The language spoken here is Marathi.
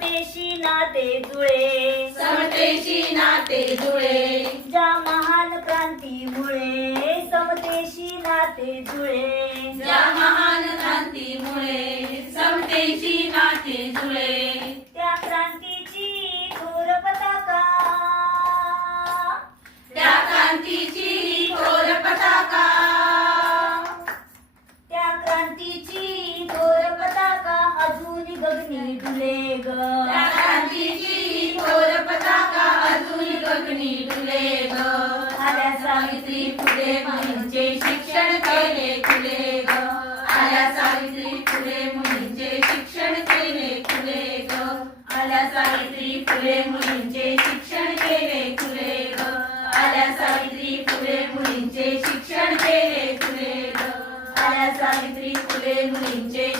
समतेशी नाते जुळे, समतेशी नाते जुळे. ज्या महान क्रांतीमुळे समतेशी नाते जुळे, ज्या महान क्रांतीमुळे समतेशी नाते जुळे. त्या क्रांतीची थोर पताका, त्या क्रांतीची थोर पताका, त्या क्रांतीची थोर पताका अजून गगनी डुले ग, त्या क्रांतीची थोर पताका अजून गगनी डुले ग. आल्या सावित्री फुले मुलींचे शिक्षण केले खुले ग. आल्या सावित्री फुले मुलींचे शिक्षण केले खुले ग. आल्या सावित्री फुले मुलींचे शिक्षण केले खुले ग. आल्या सावित्री फुले मुलींचे शिक्षण केले खुले ग. आल्या सावित्री फुले मुलींचे